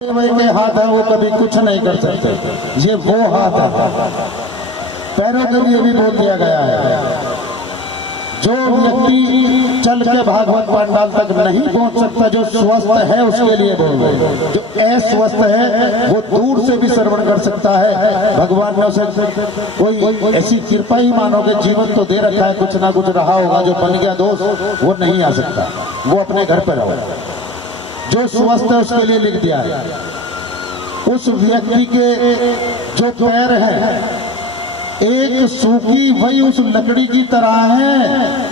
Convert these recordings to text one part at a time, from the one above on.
के हाथ है वो कभी कुछ नहीं कर सकते। ये वो हाथ है, पैरों के लिए भी बोल दिया गया है। जो व्यक्ति चल के भागवत पांडाल तक नहीं पहुंच सकता, जो स्वस्थ है उसके लिए बोल रहे। जो अस्वस्थ है वो दूर से भी श्रवण कर सकता है। भगवान ने उसे कोई ऐसी कृपा ही मानो कि जीवन तो दे रखा है, कुछ ना कुछ रहा होगा, जो बन गया दोस्त वो नहीं आ सकता, वो अपने घर पर रहो। जो स्वस्थ है उसके लिए लिख दिया है। उस व्यक्ति के जो पैर हैं एक सूखी वही उस लकड़ी की तरह है,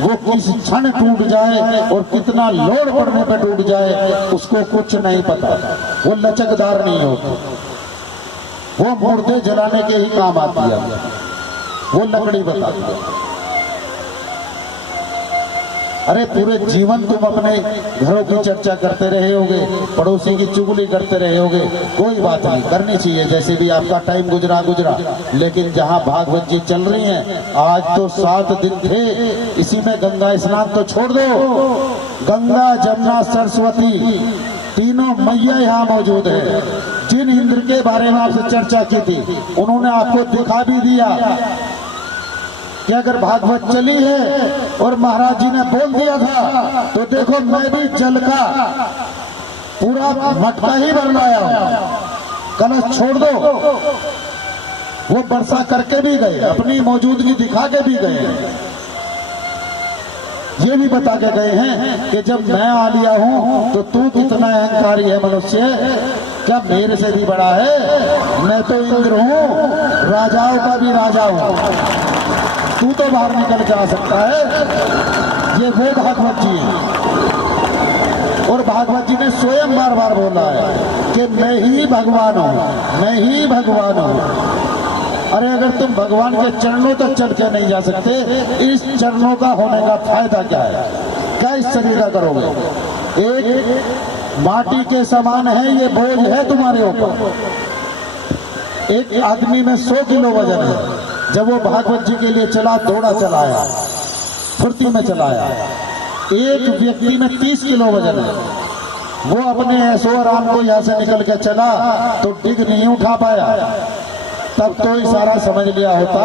वो किस क्षण टूट जाए और कितना लोड पड़ने पर टूट जाए उसको कुछ नहीं पता। वो लचकदार नहीं होती, वो मुर्दे जलाने के ही काम आती है, वो लकड़ी बताती है। अरे पूरे जीवन तुम अपने घरों की चर्चा करते रहे होगे, पड़ोसी की चुगली करते रहे होगे, कोई बात नहीं, करनी चाहिए, जैसे भी आपका टाइम गुजरा, लेकिन जहां भागवत जी चल रही हैं, आज तो 7 दिन थे, इसी में गंगा स्नान तो छोड़ दो। गंगा जमुना सरस्वती तीनों मैया यहाँ मौजूद है। जिन इंद्र के बारे में आपसे चर्चा की थी उन्होंने आपको दिखा भी दिया कि अगर भागवत चली है और महाराज जी ने बोल दिया था तो देखो मैं भी जल का पूरा मटका ही भर लाया हूं, कलश छोड़ दो। वो वर्षा करके भी गए, अपनी मौजूदगी दिखा के भी गए, ये भी बता के गए हैं कि जब मैं आ लिया हूं तो तू कितना अहंकारी है मनुष्य, क्या मेरे से भी बड़ा है? मैं तो इंद्र हूं, राजाओं का भी राजा हूं, तू तो बाहर निकल के आ सकता है। ये वो भागवत जी है, और भागवत जी ने स्वयं बार बार बोला है कि मैं ही भगवान हूं, मैं ही भगवान हूं। अरे अगर तुम भगवान के चरणों तक चढ़ के नहीं जा सकते, इस चरणों का होने का फायदा क्या है? क्या इस शरीर का करोगे? एक माटी के समान है, ये बोझ है तुम्हारे ऊपर। एक आदमी में 100 किलो वजन है, जब वो भागवत जी के लिए चला, दौड़ा चलाया, फुर्ती में चलाया। एक व्यक्ति में 30 किलो वजन है, वो अपने ऐसो आराम को यहाँ से निकल के चला तो डिग नहीं उठा पाया। तब तो इशारा समझ लिया होता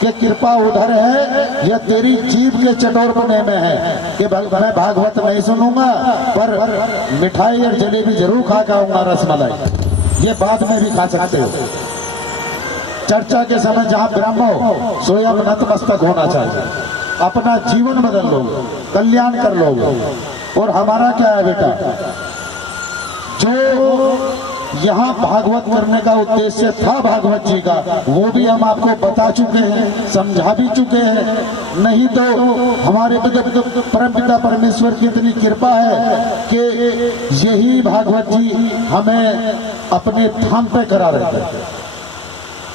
कि कृपा उधर है या तेरी जीभ के चटोरपने में है कि मैं भागवत नहीं सुनूंगा पर मिठाई और जलेबी जरूर खा के आऊंगा, रसमलाई, ये बाद में भी खा सकते हो। चर्चा के समय जहां ब्रह्म हो स्वयं नतमस्तक होना चाहिए, अपना जीवन बदल लोगे, कल्याण कर लोगे। और हमारा क्या है बेटा, जो यहाँ भागवत करने का उद्देश्य था भागवत जी का, वो भी हम आपको बता चुके हैं, समझा भी चुके हैं। नहीं तो हमारे परमपिता परमेश्वर की इतनी कृपा है कि यही भागवत जी हमें अपने धाम पे करा रहे थे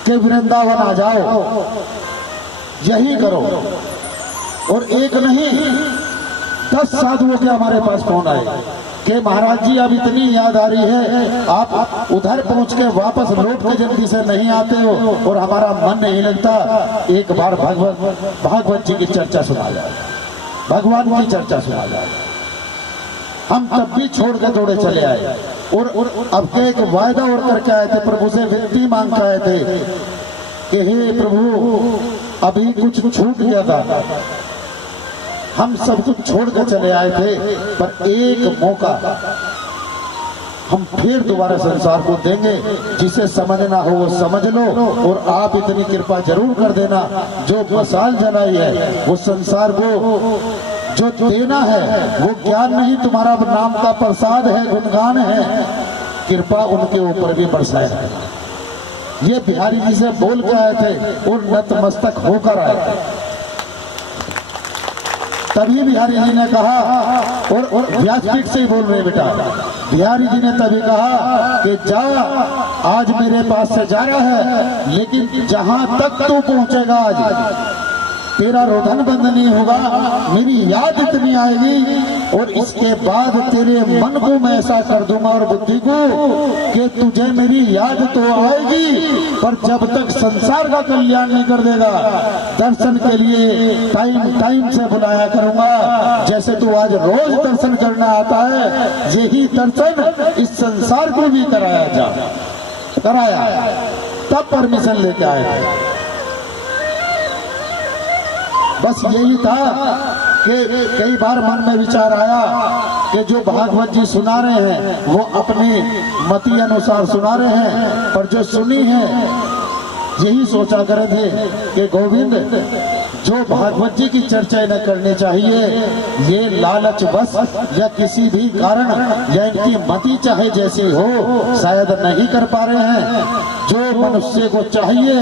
कि वृंदावन आ जाओ, यही करो। और एक नहीं 10 साधुओं के हमारे पास फोन आए कि महाराज जी अब इतनी याद आ रही है, आप उधर पहुंच के वापस लौट के जल्दी से नहीं आते हो और हमारा मन नहीं लगता, एक बार भागवत जी की चर्चा सुना जाए, भगवान की चर्चा सुना जाए। हम तब भी छोड़ के दौड़े चले आए और अब के एक वायदा और करके आए थे, प्रभु से विनती मांग के आए थे कि हे प्रभु अभी कुछ छूट गया था, हम सब कुछ छोड़ कर चले आए थे, पर एक मौका हम फिर दोबारा संसार को देंगे, जिसे समझना हो वो समझ लो, और आप इतनी कृपा जरूर कर देना, जो मसाल जलाई है वो संसार को जो देना है वो ज्ञान नहीं, तुम्हारा नाम का प्रसाद है, गुणगान है, कृपा उनके ऊपर भी बरसाए है। ये बिहारी जी से बोल के आए थे और नतमस्तक होकर आए थे। तभी बिहारी जी ने कहा, और व्यासपीठ से ही बोल रहे बेटा, बिहारी जी ने तभी कहा कि जा, आज मेरे पास से जा रहा है, लेकिन जहां तक तू पहुंचेगा आज तेरा रोधन बंद नहीं होगा, मेरी याद इतनी आएगी और इसके बाद तेरे मन को मैं ऐसा कर दूंगा और बुद्धि को कि तुझे मेरी याद तो आएगी, पर जब तक संसार का कल्याण नहीं कर देगा दर्शन के लिए टाइम टाइम से बुलाया करूंगा। जैसे तू आज रोज दर्शन करना आता है, यही दर्शन इस संसार को भी कराया तब परमिशन लेके आए थे। बस यही था कि कई बार मन में विचार आया कि जो भागवत जी सुना रहे हैं वो अपनी मति अनुसार सुना रहे हैं, पर जो सुनी है यही सोचा करे थे कि गोविंद जो भागवत जी की चर्चा न करनी चाहिए, ये लालच बस या किसी भी कारण या इनकी मति चाहे जैसी हो शायद नहीं कर पा रहे हैं। जो मनुष्य को चाहिए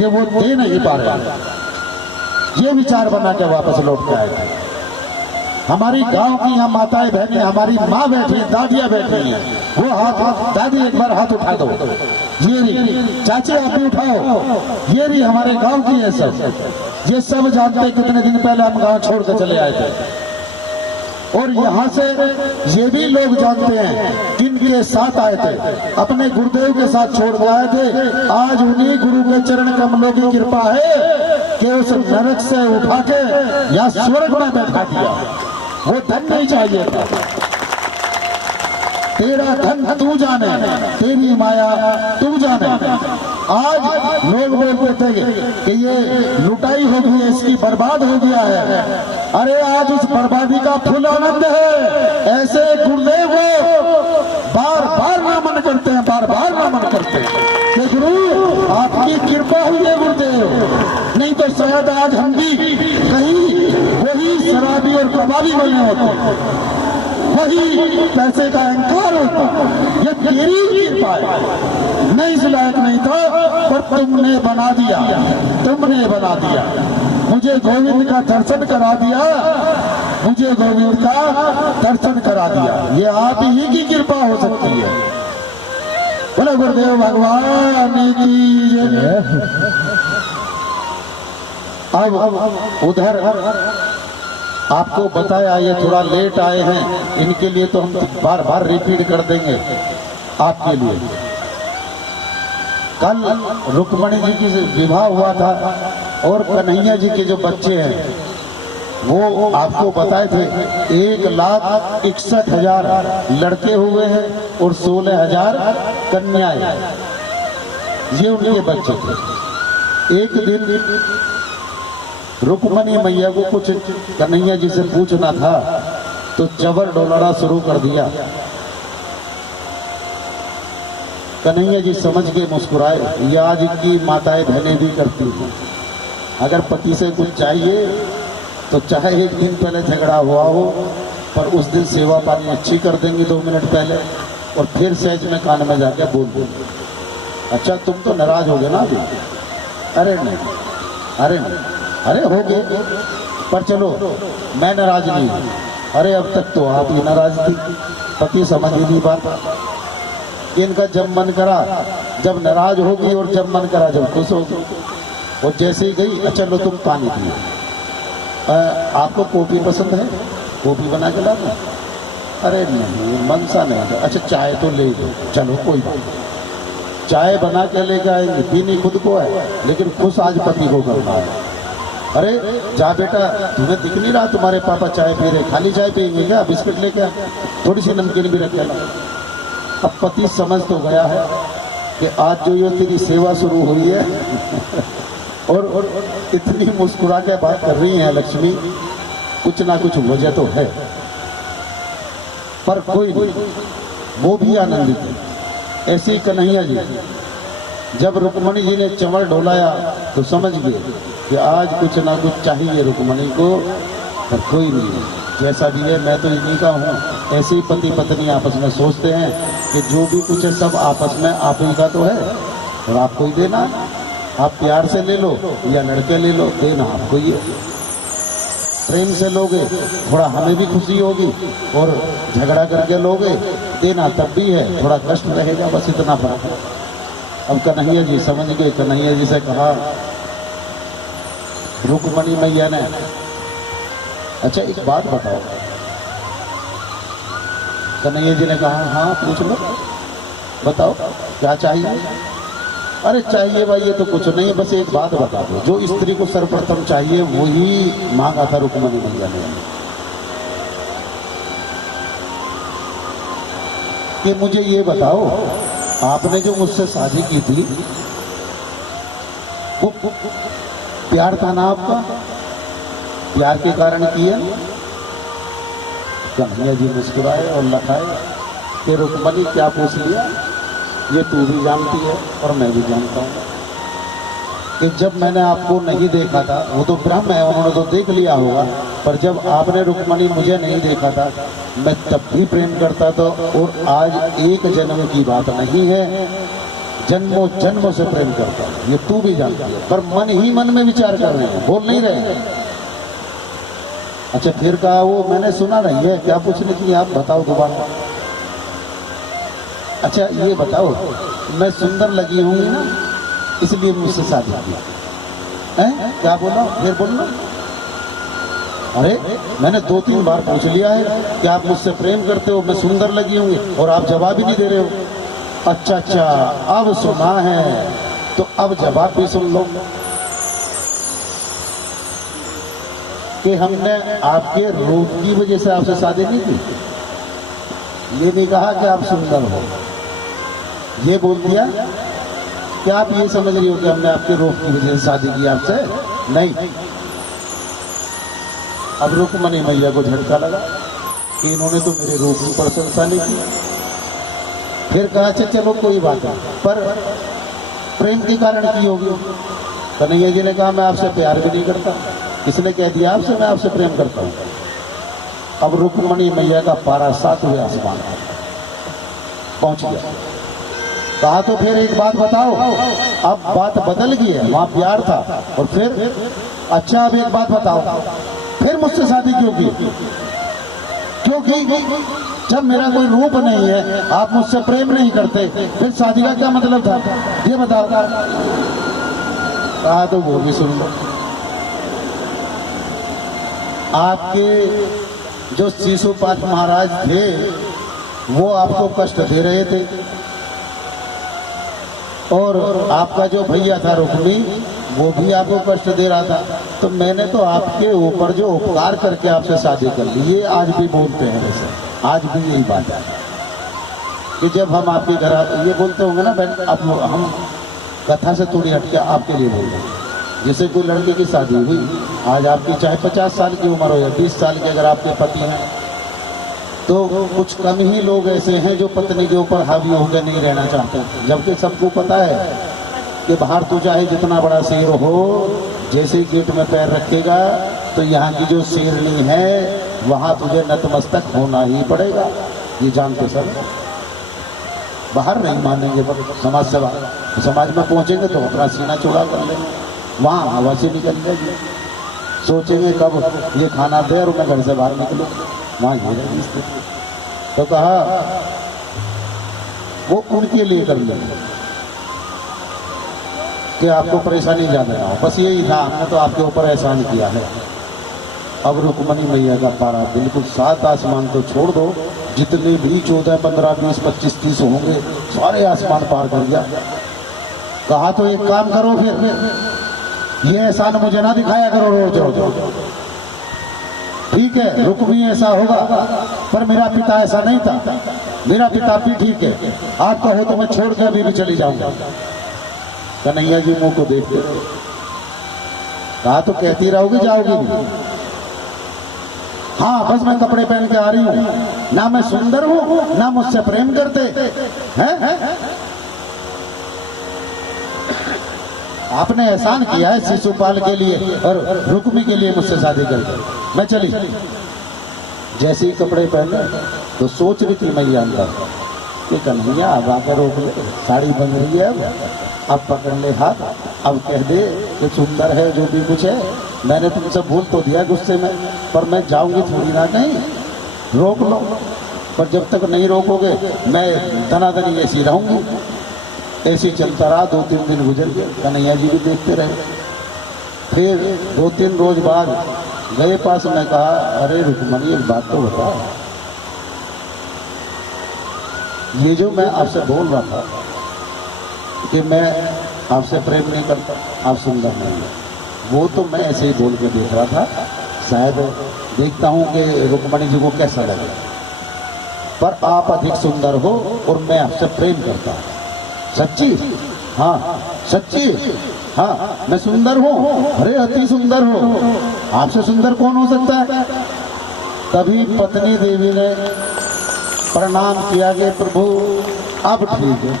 ये वो दे नहीं पा रहे हैं। ये विचार बना के वापस लौट के आए थे। हमारी गांव की यहाँ माताएं बहनें, हमारी माँ बैठी, दादियाँ बैठी हैं, वो हाथ, दादी एक बार हाथ उठा दो, ये रही, चाची आप भी उठाओ, ये रही हमारे गांव की है सब। ये सब जानते हैं कितने दिन पहले हम गांव छोड़ कर चले आए थे। और यहाँ से ये भी लोग जानते हैं किनके साथ आए थे, अपने गुरुदेव के साथ छोड़ के आए थे। आज उन्हीं गुरु के चरण कमलों की कृपा है कि उस नरक से उठा के या स्वर्ग में बैठा दिया। वो धन नहीं चाहिए था, तेरा धन तू जाने, तेरी माया तू जाने। आज लोग बोलते थे कि ये लुटाई हो गई है, इसकी बर्बाद हो गया है। अरे आज उस बर्बादी का फुल आनंद है। ऐसे गुरुदेव बार बार नमन करते हैं, बार बार नमन करते हैं कि गुरु आपकी कृपा हुई है गुरुदेव, नहीं तो शायद आज हम भी कहीं वही शराबी और कबाबी बने होते, वही पैसे का अहंकार होता। ये तेरी कृपा है, मैं इस लायक नहीं था पर तुमने बना दिया, तुमने बना दिया। मुझे गोविंद का दर्शन करा दिया, मुझे गोविंद का दर्शन करा दिया। ये आप ही की कृपा हो सकती है। बोले गुरुदेव भगवान की जय। अब उधर आपको बताया, ये थोड़ा लेट आए हैं, इनके लिए तो हम बार बार रिपीट कर देंगे आपके लिए। कल रुक्मणी जी की विवाह हुआ था और कन्हैया जी के जो बच्चे हैं वो आपको बताए थे 1,61,000 लड़के हुए हैं और 16,000 कन्याएं। ये उनके बच्चे थे। एक दिन रुक्मणी मैया को कुछ कन्हैया जी से पूछना था तो चवर डोलाना शुरू कर दिया। कन्हैया जी समझ के मुस्कुराए, ये आज की माताएं बहनें भी करती हैं। अगर पति से कुछ चाहिए तो चाहे एक दिन पहले झगड़ा हुआ हो, पर उस दिन सेवा पानी अच्छी कर देंगी 2 मिनट पहले और फिर सहज में कान में जाके बोल देंगे, अच्छा तुम तो नाराज हो गए ना अभी। अरे नहीं, अरे नहीं, अरे हो गए, पर चलो मैं नाराज नहीं हूँ। अरे अब तक तो आप ही नाराज थी। पति समझ ही नहीं पाता। इनका जब मन करा जब नाराज होगी और जब मन करा जब खुश होगी। और जैसे ही गई, अच्छा लो तुम पानी पियो, आपको कॉफी पसंद है, कॉफी बना के ला दो। अरे नहीं, मन सा नहीं। अच्छा चाय तो ले दो, चलो कोई बात नहीं, चाय बना के लेकर आएंगे, पीनी खुद को है लेकिन खुश आज पति को करना है। अरे जा बेटा, तुम्हें दिख नहीं रहा तुम्हारे पापा चाय पी रहे, खाली चाय पियेंगे क्या, बिस्किट लेके थोड़ी सी नमकीन भी रख लेना। अब पति समझ तो गया है कि आज जो ये तेरी सेवा शुरू हुई है और इतनी मुस्कुरा के बात कर रही है लक्ष्मी, कुछ ना कुछ वजह तो है। पर कोई नहीं, वो भी आनंदित है। ऐसे ही कन्हैया जी जब रुक्मणी जी ने चंवर ढोलाया तो समझ गए कि आज कुछ ना कुछ चाहिए रुक्मणी को। पर कोई नहीं, जैसा भी है मैं तो इन्हीं का हूँ। ऐसे ही पति पत्नी आपस में सोचते हैं कि जो भी कुछ है सब आपस में आप ही का तो है और आपको ही देना। आप प्यार से ले लो या लड़के ले लो, देना आपको ही है। प्रेम से लोगे थोड़ा हमें भी खुशी होगी, और झगड़ा करके लोगे देना तब भी है, थोड़ा कष्ट रहेगा, बस इतना फर्क है। अब कन्हैया जी समझ गए। कन्हैया जी से कहा रुक्मणी मैया ने, अच्छा एक बात बताओ, कन्हैया जी ने कहा हाँ पूछ लो, बताओ क्या चाहिए। अरे चाहिए भाई ये तो कुछ नहीं, बस एक बात बता दो, जो स्त्री को सर्वप्रथम चाहिए वही मांगा था रुक्मणी मैया ने कि मुझे ये बताओ, आपने जो मुझसे शादी की थी वो प्यार था ना आपका, प्यार के कारण किया। कन्हैया जी मुस्कुराए और लखाए कि रुक्मणी क्या पूछ लिया, ये तू भी जानती है और मैं भी जानता हूँ कि जब मैंने आपको नहीं देखा था, वो तो ब्रह्म है उन्होंने तो देख लिया होगा, पर जब आपने रुक्मणी मुझे नहीं देखा था मैं तब भी प्रेम करता था। और आज एक जन्म की बात नहीं है, जन्मों जन्मों से प्रेम करता हूँ, ये तू भी जानती है, पर मन ही मन में विचार कर रहे हैं, बोल नहीं रहे हैं। अच्छा फिर कहा वो मैंने सुना नहीं है, क्या पूछने की आप बताओ दोबारा। अच्छा ये बताओ, मैं सुंदर लगी हूँ ना इसलिए मुझसे शादी की है, क्या बोला फिर बोलना। अरे मैंने 2-3 बार पूछ लिया है कि आप मुझसे प्रेम करते हो, मैं सुंदर लगी हूँ और आप जवाब ही नहीं दे रहे हो। अच्छा अब सुना है तो अब जवाब भी सुन लो कि हमने आपके रूप की वजह से आपसे शादी नहीं की, ये नहीं कहा कि आप सुंदर हो, ये बोल दिया कि आप ये समझ रही हो कि हमने आपके रूप की वजह से शादी की आपसे, नहीं। अब रुक्मणी मैया को झटका लगा कि इन्होंने तो मेरे रूप की प्रशंसा नहीं की। फिर कहा अच्छा चलो कोई बात नहीं, पर प्रेम के कारण की होगी। कन्हैया जी ने कहा मैं आपसे प्यार भी नहीं करता। किसने कह दिया आपसे मैं आपसे प्रेम करता हूँ। अब रुक्मणी मैया का पारा 7वें आसमान पहुंच गया। कहा तो फिर एक बात बताओ, अब बात बदल गई है, वहां प्यार था और फिर अच्छा अब एक बात बताओ, फिर मुझसे शादी क्यों की? क्योंकि जब मेरा कोई रूप नहीं है, आप मुझसे प्रेम नहीं करते, फिर शादी का क्या मतलब था, ये बताओ। कहा तो वो भी सुन लो। आपके जो शिशुपाल महाराज थे वो आपको कष्ट दे रहे थे और आपका जो भैया था रुक्मी वो भी आपको कष्ट दे रहा था, तो मैंने तो आपके ऊपर जो उपकार करके आपसे शादी कर ली। ये आज भी बोलते हैं, वैसे आज भी यही बात है कि जब हम आपके घर ये बोलते होंगे ना बहन, आप हम कथा से थोड़ी हटके आपके लिए बोल रहे हैं। जैसे कोई लड़के की शादी हुई, आज आपकी चाहे 50 साल की उम्र हो या 20 साल की, अगर आपके पति हैं तो कुछ कम ही लोग ऐसे हैं जो पत्नी के ऊपर हावी होकर नहीं रहना चाहते, जबकि सबको पता है कि बाहर तो चाहे जितना बड़ा शेर हो, जैसे गेट में पैर रखेगा तो यहाँ की जो शेरनी है वहाँ तुझे नतमस्तक होना ही पड़ेगा। ये जानते सब, बाहर नहीं मानेंगे, पर समाज सेवा समाज में पहुँचेंगे तो अपना सीना चौड़ा कर लेंगे, वहाँ हवा से निकल जाएगी, सोचेंगे कब ये खाना दे और मैं घर से बाहर निकलूँ, वहाँ ये रहेगी स्थिति। तो कहा वो उनके लिए कर लेंगे कि आपको परेशानी ज्यादा ना हो, बस यही था, हमने तो आपके ऊपर एहसान किया है। अब रुक्मणी मैया का पारा बिल्कुल 7 आसमान तो छोड़ दो, जितने भी 14, 15, 20, 25, 30 होंगे सारे आसमान पार कर गया। कहा तो एक काम करो, फिर ये एहसान मुझे ना दिखाया करो रोज रोज, ठीक है रुक्मी ऐसा होगा, पर मेरा पिता ऐसा नहीं था, मेरा पिता भी ठीक है, आप कहो तो मैं छोड़ के अभी भी चली जाऊंगा। कन्हैया जी मुंह को देखते रहे। कहा तो कहती रहोगी जाओगी भी, हाँ बस मैं कपड़े पहन के आ रही हूँ, ना मैं सुंदर हूँ ना मुझसे प्रेम करते हैं। आपने एहसान किया है शिशुपाल के लिए और रुक्मी के लिए मुझसे शादी करके, मैं चली। जैसे ही कपड़े पहने तो सोच रही थी मैया अंदर कि कन्हैया अब आकर रोक ले, साड़ी बन रही है, अब पकड़ ले हाथ, अब कह दे कि सुंदर है जो भी कुछ है, मैंने तुमसे भूल तो दिया गुस्से में, पर मैं जाऊंगी थोड़ी ना कहीं, रोक लो। पर जब तक नहीं रोकोगे मैं दनादनी ऐसी रहूंगी। ऐसे चलता रहा, 2-3 दिन गुजर गए, कन्हैया जी भी देखते रहे। फिर 2-3 रोज बाद गए पास में कहा, अरे रुक्मणी एक बात तो बता, ये जो मैं आपसे बोल रहा था कि मैं आपसे प्रेम नहीं करता, आप सुंदर नहीं है, वो तो मैं ऐसे ही बोल के देख रहा था, शायद देखता हूँ कि रुक्मणी जी को कैसा लगे, पर आप अधिक सुंदर हो और मैं आपसे प्रेम करता हूँ। सच्ची? हाँ सच्ची? हाँ मैं सुंदर हूँ? अरे अति सुंदर हो, आपसे सुंदर कौन हो सकता है? तभी पत्नी देवी ने प्रणाम किया कि प्रभु अब ठीक है,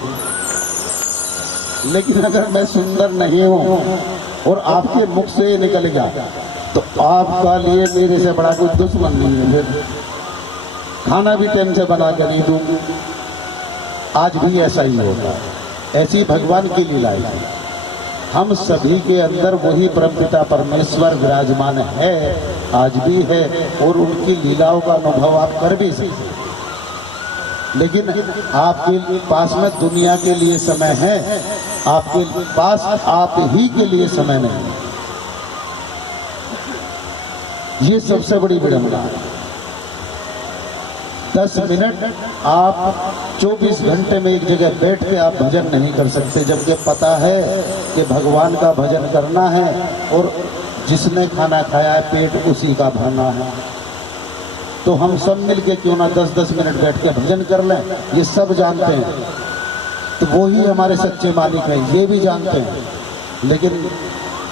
लेकिन अगर मैं सुंदर नहीं हूँ और आपके मुख से निकल गया तो आपका लिए मेरे से बड़ा कोई दुश्मन नहीं है, फिर खाना भी टाइम से बना कर नहीं दूंगी। आज भी ऐसा ही होता है, ऐसी भगवान की लीला है। हम सभी के अंदर वही परमपिता परमेश्वर विराजमान है, आज भी है, और उनकी लीलाओं का अनुभव आप कर भी सकते, लेकिन आपके पास में दुनिया के लिए समय है, आपके पास आप ही के लिए समय नहीं। ये सबसे बड़ी विडंबना है। 10 मिनट आप 24 घंटे में एक जगह बैठ के आप भजन नहीं कर सकते, जबकि पता है कि भगवान का भजन करना है और जिसने खाना खाया है पेट उसी का भरना है। तो हम सब मिलके क्यों ना 10-10 मिनट बैठ के भजन कर लें, ये सब जानते हैं, तो वो ही हमारे सच्चे मालिक हैं, ये भी जानते हैं, लेकिन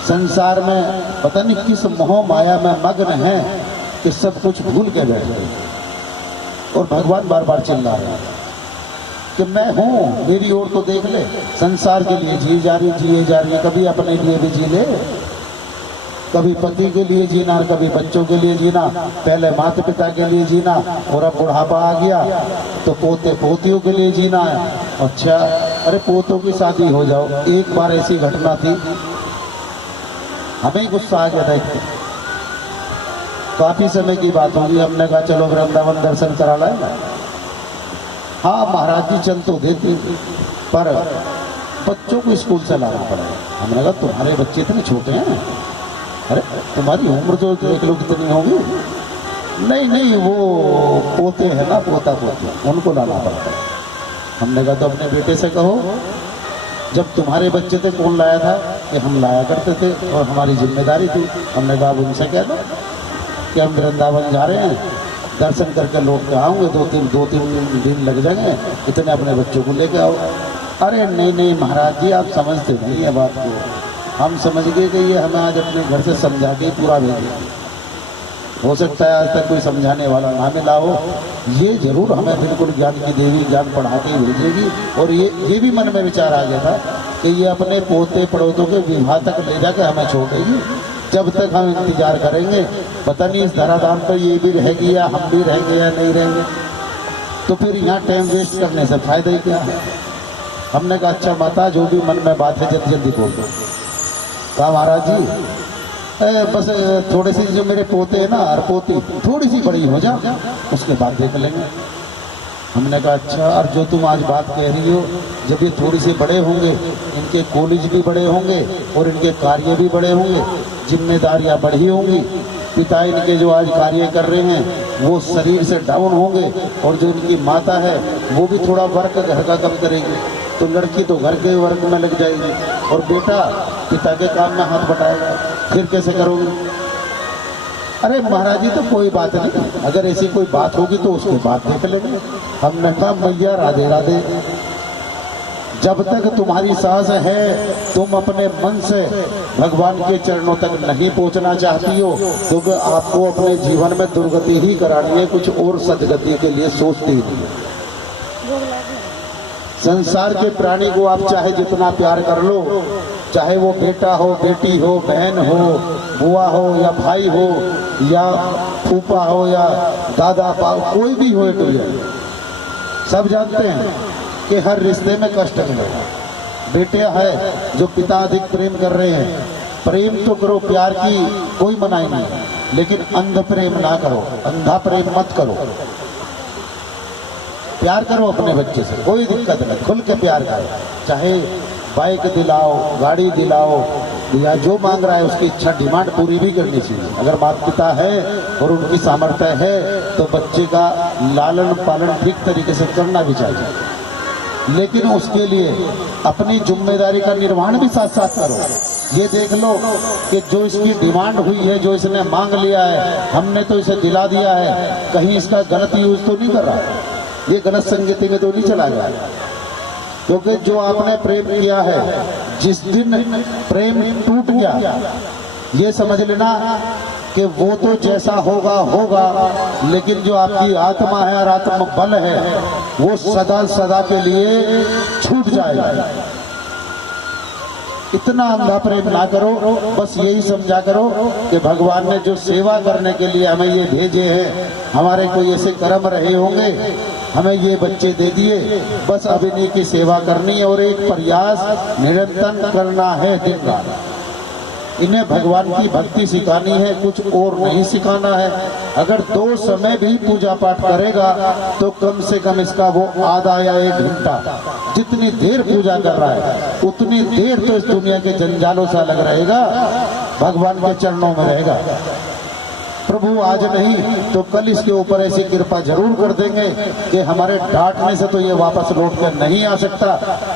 संसार में पता नहीं किस मोह माया में मग्न है कि सब कुछ भूल के बैठ गए। और भगवान बार बार चिल्ला रहे हैं कि मैं हूँ, मेरी ओर तो देख ले, संसार के लिए जिए जा रही है, कभी अपने लिए भी जी ले, कभी पति के लिए जीना, कभी बच्चों के लिए जीना, पहले माता पिता के लिए जीना, और अब बुढ़ापा आ गया तो पोते पोतियों के लिए जीना है। अच्छा, अरे पोतों की शादी हो जाओ। एक बार ऐसी घटना थी, हमें गुस्सा आ गया था, काफी समय की बात होगी, हमने कहा चलो वृंदावन दर्शन करा लाए। हाँ महाराज जी चल तो देती, पर बच्चों को स्कूल से लाना पड़ेगा। हमने कहा तुम्हारे बच्चे इतने छोटे हैं, अरे तुम्हारी उम्र तो देख लो कितनी होगी। नहीं वो पोते हैं ना, पोता पोते, उनको लाना पड़ता है। हमने कहा तो अपने बेटे से कहो, जब तुम्हारे बच्चे थे कौन लाया था? कि हम लाया करते थे और हमारी जिम्मेदारी थी। हमने कहा उनसे कह दो कि हम वृंदावन जा रहे हैं, दर्शन करके लौट के आऊँगे, 2-3 दिन लग जाएंगे, इतने अपने बच्चों को लेके आओ। अरे नहीं महाराज जी आप समझते नहीं है बात को, हम समझ गए कि ये हमें आज अपने घर से समझा के पूरा भेजेंगे। हो सकता है आज तक कोई समझाने वाला ना मिला हो, ये जरूर हमें बिल्कुल ज्ञान की देवी ज्ञान पढ़ा के भेजेगी। और ये भी मन में विचार आ गया था कि ये अपने पोते पड़ोतों के विवाह तक ले जाकर हमें छोड़ेगी, जब तक हम इंतजार करेंगे पता नहीं इस धराधाम पर ये भी रहेगी या हम भी रहेंगे या नहीं रहेंगे, तो फिर यहाँ टाइम वेस्ट करने से फायदा ही क्या है। हमने कहा अच्छा माता जो भी मन में बात है जल्दी बोल दो। कहा महाराज जी बस थोड़े से जो मेरे पोते हैं ना और पोती थोड़ी सी बड़ी हो जा, उसके बाद देख लेंगे। हमने कहा अच्छा, और जो तुम आज बात कह रही हो, जब ये थोड़ी से बड़े होंगे, इनके कॉलेज भी बड़े होंगे और इनके कार्य भी बड़े होंगे, जिम्मेदारियां बढ़ी होंगी, पिता इनके जो आज कार्य कर रहे हैं वो शरीर से डाउन होंगे, और जो इनकी माता है वो भी थोड़ा वर्क घर का कम करेगी, तो लड़की तो घर के वर्क में लग जाएगी और बेटा पिता के काम में हाथ बटाएगा, फिर कैसे करोगे? अरे महाराज जी तो कोई बात नहीं, अगर ऐसी कोई बात होगी तो उसके बाद देख लेंगे। हमने कहा मैया राधे राधे, जब तक तुम्हारी सांस है तुम अपने मन से भगवान के चरणों तक नहीं पहुंचना चाहती हो, तो आपको अपने जीवन में दुर्गति ही करानी है, कुछ और सदगति के लिए सोचती ही नहीं। संसार के प्राणी को आप चाहे जितना प्यार कर लो, चाहे वो बेटा हो, बेटी हो, बहन हो, बुआ हो या भाई हो या फूफा हो या दादा बाप, कोई भी हो, सब जानते हैं कि हर रिश्ते में कष्ट मिलेगा। बेटे है जो पिता अधिक प्रेम कर रहे हैं, प्रेम तो करो, प्यार की कोई मनाही नहीं, लेकिन अंध प्रेम ना करो, अंधा प्रेम मत करो। प्यार करो अपने बच्चे से, कोई दिक्कत नहीं, खुल के प्यार करो, चाहे बाइक दिलाओ, गाड़ी दिलाओ, या जो मांग रहा है उसकी इच्छा डिमांड पूरी भी करनी चाहिए। अगर माता पिता है और उनकी सामर्थ्य है तो बच्चे का लालन पालन ठीक तरीके से करना भी चाहिए, लेकिन उसके लिए अपनी जिम्मेदारी का निर्वहन भी साथ साथ करो। ये देख लो कि जो इसकी डिमांड हुई है, जो इसने मांग लिया है, हमने तो इसे दिला दिया है, कहीं इसका गलत यूज तो नहीं कर रहा, ये गलत संगति में तो नहीं चला गया। क्योंकि जो आपने प्रेम किया है, जिस दिन प्रेम टूट गया, ये समझ लेना कि वो तो जैसा होगा होगा, लेकिन जो आपकी आत्मा है और आत्म बल है वो सदा सदा के लिए छूट जाएगा। इतना अंधा प्रेम ना करो, बस यही समझा करो कि भगवान ने जो सेवा करने के लिए हमें ये भेजे हैं, हमारे कोई ऐसे कर्म रहे होंगे, हमें ये बच्चे दे दिए, बस अब इन्हीं की सेवा करनी है और एक प्रयास निरंतर करना है दिन रात। इन्हें भगवान की भक्ति सिखानी है, कुछ और नहीं सिखाना है। अगर 2 समय भी पूजा पाठ करेगा तो कम से कम इसका वो आधा या 1 घंटा, जितनी देर पूजा कर रहा है उतनी देर तो इस दुनिया के जंजालों से अलग रहेगा, भगवान के चरणों में रहेगा। प्रभु आज नहीं तो कल इसके ऊपर ऐसी कृपा जरूर कर देंगे कि हमारे डांटने से तो ये वापस लौट कर नहीं आ सकता,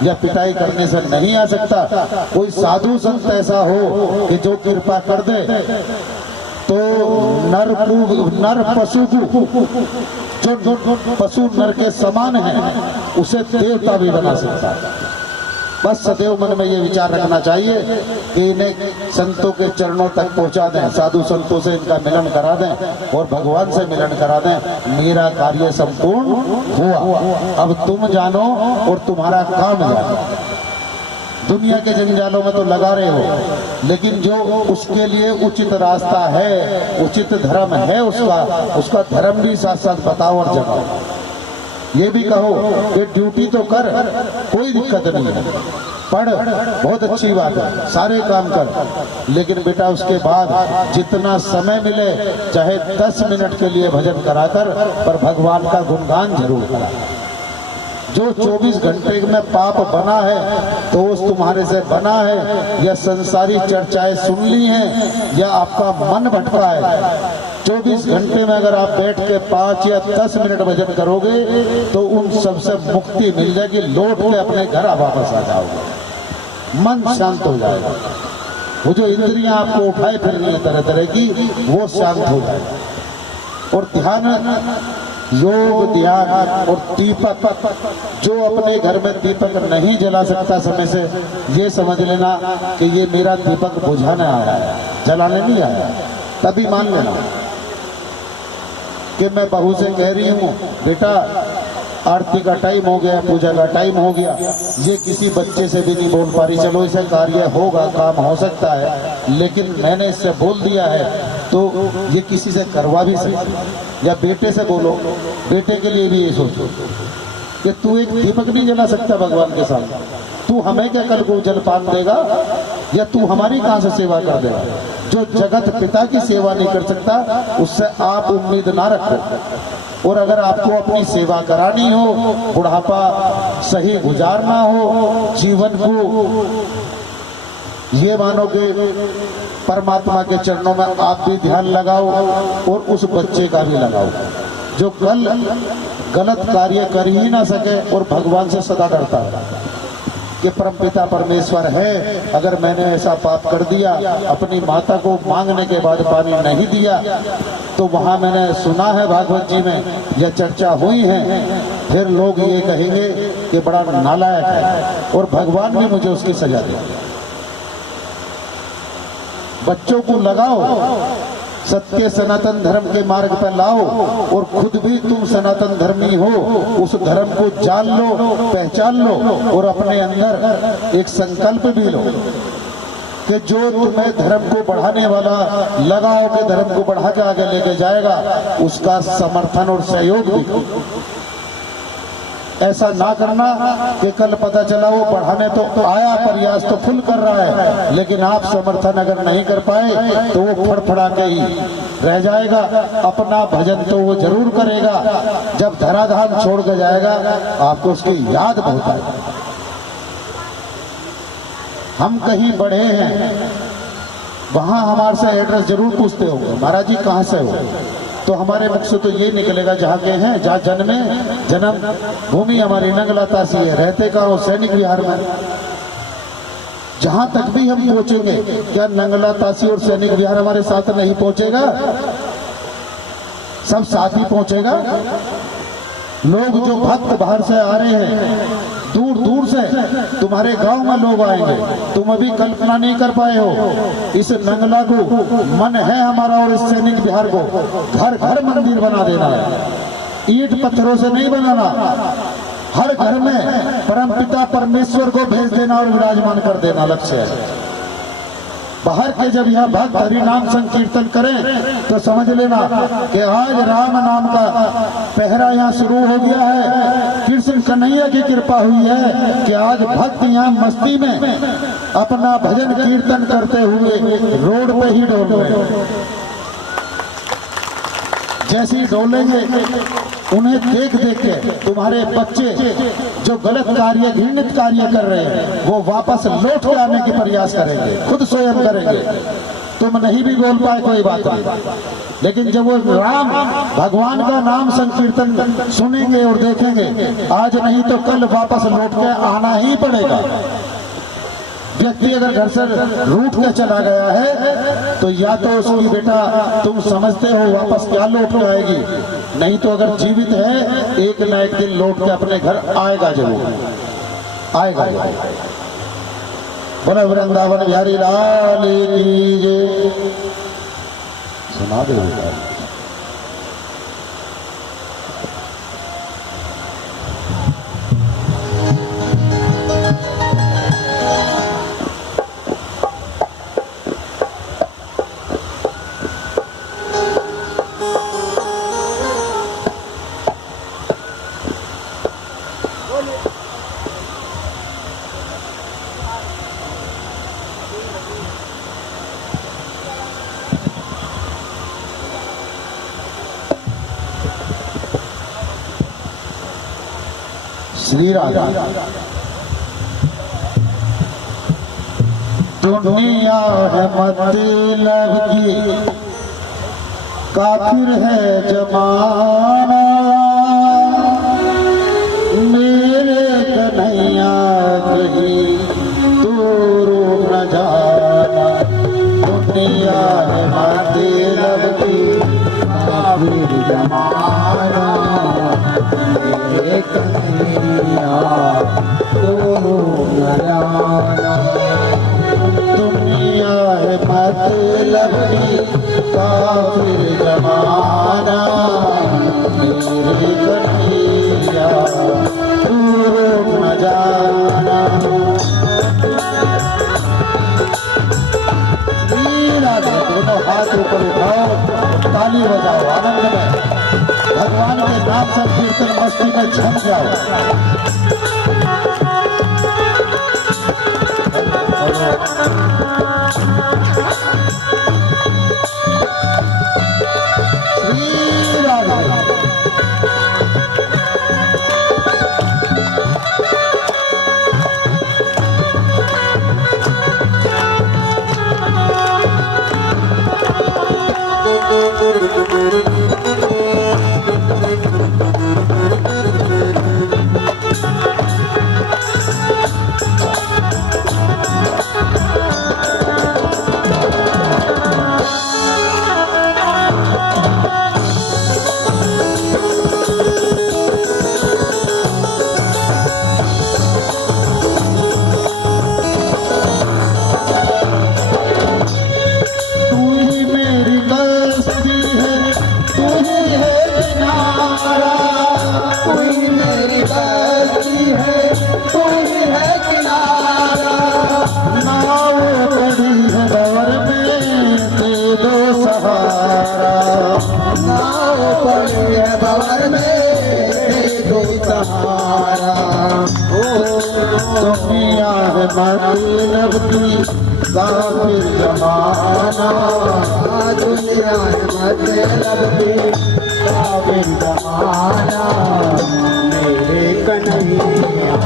या पिटाई करने से नहीं आ सकता। कोई साधु संत ऐसा हो कि जो कृपा कर दे तो नर पशु जो पशु नर के समान है उसे देवता भी बना सकता है। बस सदैव मन में ये विचार रखना चाहिए कि इन्हें संतों के चरणों तक पहुंचा दें, साधु संतों से इनका मिलन करा दें और भगवान से मिलन करा दें। मेरा कार्य संपूर्ण हुआ, अब तुम जानो और तुम्हारा काम जानो। दुनिया के जंजालों में तो लगा रहे हो, लेकिन जो उसके लिए उचित रास्ता है, उचित धर्म है, उसका धर्म भी साथ साथ बताओ और जगाओ। ये भी कहो कि ड्यूटी तो कर, कोई दिक्कत नहीं है, पढ़, बहुत अच्छी बात है, सारे काम कर, लेकिन बेटा उसके बाद जितना समय मिले, चाहे 10 मिनट के लिए भजन कराकर, पर भगवान का गुणगान जरूर करा। जो 24 घंटे में पाप बना है तो उस तुम्हारे से बना है, या संसारी चर्चाएं सुन ली हैं, या आपका मन भटका है। 24 घंटे में अगर आप बैठ के 5 या 10 मिनट भजन करोगे तो उन सबसे मुक्ति मिल जाएगी, लौट के अपने घर वापस आ जाओगे, मन शांत हो जाएगा। वो जो इंद्रियां आपको उठाए फिर रही है तरह तरह की, वो शांत हो जाएगा। और ध्यान, योग ध्यान और दीपक, जो अपने घर में दीपक नहीं जला सकता समय से, ये समझ लेना कि ये मेरा दीपक बुझाने आया है, जलाने नहीं आया। तभी मान लेना कि मैं बहू से कह रही हूँ, बेटा आरती का टाइम हो गया, पूजा का टाइम हो गया, ये किसी बच्चे से भी नहीं बोल पा रही। चलो इसे कार्य होगा, काम हो सकता है, लेकिन मैंने इससे बोल दिया है तो ये किसी से करवा भी सकती। या बेटे से बोलो, बेटे के लिए भी ये सोचो कि तू एक दीपक नहीं जला सकता भगवान के सामने, तू हमें क्या कल को जलपान देगा, या तू हमारी कहाँ से सेवा कर देगा। जो जगत पिता की सेवा नहीं कर सकता उससे आप उम्मीद ना रखो। और अगर आपको अपनी सेवा करानी हो, बुढ़ापा सही गुजारना हो, जीवन को ये मानो कि परमात्मा के चरणों में आप भी ध्यान लगाओ और उस बच्चे का भी लगाओ जो कल गलत कार्य कर ही ना सके और भगवान से सदा डरता है कि परमपिता परमेश्वर है, अगर मैंने ऐसा पाप कर दिया, अपनी माता को मांगने के बाद पानी नहीं दिया, तो वहाँ मैंने सुना है भागवत जी में यह चर्चा हुई है, फिर लोग ये कहेंगे कि बड़ा नालायक है और भगवान भी मुझे उसकी सजा दे। बच्चों को लगाओ, सत्य सनातन धर्म के मार्ग पर लाओ और खुद भी तुम सनातन धर्मी हो, उस धर्म को जान लो, पहचान लो और अपने अंदर एक संकल्प भी लो कि जो तुम्हें धर्म को बढ़ाने वाला लगाओ के धर्म को बढ़ा के आगे लेके जाएगा, उसका समर्थन और सहयोग भी। ऐसा ना करना कि कल पता चला वो बढ़ाने तो आया, प्रयास तो फुल कर रहा है, लेकिन आप समर्थन अगर नहीं कर पाए तो वो फड़फड़ा के ही रह जाएगा। अपना भजन तो वो जरूर करेगा, जब धराधाम छोड़ कर जाएगा आपको उसकी याद बहुत आएगी। हम कहीं बढ़े हैं, वहाँ हमारे से एड्रेस जरूर पूछते होंगे, महाराज जी कहाँ से हो, तो हमारे मुख से तो ये निकलेगा जहाँ के हैं, जहाँ जन्मे, जन्म भूमि हमारी नंगला तासी है, रहते कहाँ हो, सैनिक विहार में। जहाँ तक भी हम पहुँचेंगे, क्या नंगला तासी और सैनिक विहार हमारे साथ नहीं पहुँचेगा? सब साथ ही पहुँचेगा। लोग जो भक्त बाहर से आ रहे हैं, दूर दूर से तुम्हारे गांव में लोग आएंगे, तुम अभी कल्पना नहीं कर पाए हो। इस नंगला को मन है हमारा और इस सैनिक विहार को घर घर मंदिर बना देना है, ईंट पत्थरों से नहीं बनाना। हर घर में परमपिता परमेश्वर को भेज देना और विराजमान कर देना लक्ष्य है। बाहर के जब यहाँ भक्त हरि नाम संकीर्तन करें तो समझ लेना कि आज राम नाम का पहरा यहाँ शुरू हो गया है। कृष्ण कन्हैया की कृपा हुई है कि आज भक्त यहाँ मस्ती में अपना भजन कीर्तन करते हुए रोड पे ही डोल रहे हैं। जैसे ही डोलेंगे उन्हें देख देख के तुम्हारे बच्चे जो गलत कार्य, घृणित कार्य कर रहे हैं, वो वापस लौट के आने की प्रयास करेंगे, खुद स्वयं करेंगे। तुम नहीं भी बोल पाए कोई बात नहीं, लेकिन जब वो राम भगवान का नाम संकीर्तन सुनेंगे और देखेंगे, आज नहीं तो कल वापस लौट के आना ही पड़ेगा। व्यक्ति अगर घर से रूठ के चला गया है तो या तो उसकी बेटा तुम समझते हो वापस क्या लौट के आएगी, नहीं तो अगर जीवित है एक न एक दिन लौट के अपने घर आएगा, जरूर आएगा। बोले वृंदावन बिहारी लाल की जय। सुना दो श्री राधा। दुनिया है मतलब की, काफिर है जमाना, मेरे कन्हैया कहीं दूर न जाना। दुनिया है मतलब की, काफिर जमाना, मेरे कन्हैया दूर न जाना। दुनिया है मतलब की, काफिर जमाना, मेरे कन्हैया दूर न जाना। दोनों हाथ ऊपर उठाओ, ताली बजाओ, आनंद में भगवान के नाम संकीर्तन मस्ती में झम जाओ। श्री राधा। दुनिया है मतलब की, काफिर जमाना। दुनिया है मतलब की, काफिर जमाना, मेरे कन्हैया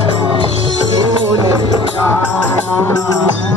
दूर न जाना।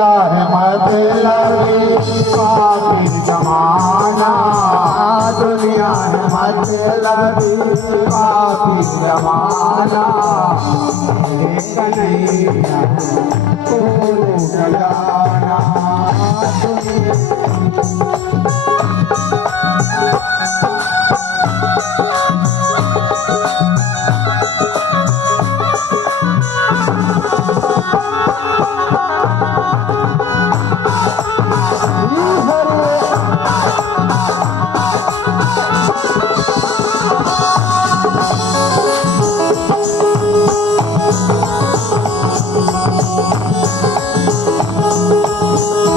दुनिया है मतलब पापी जमाना, दुनिया है मतलब पापी जमाना, कन्हैया फूल गलाना।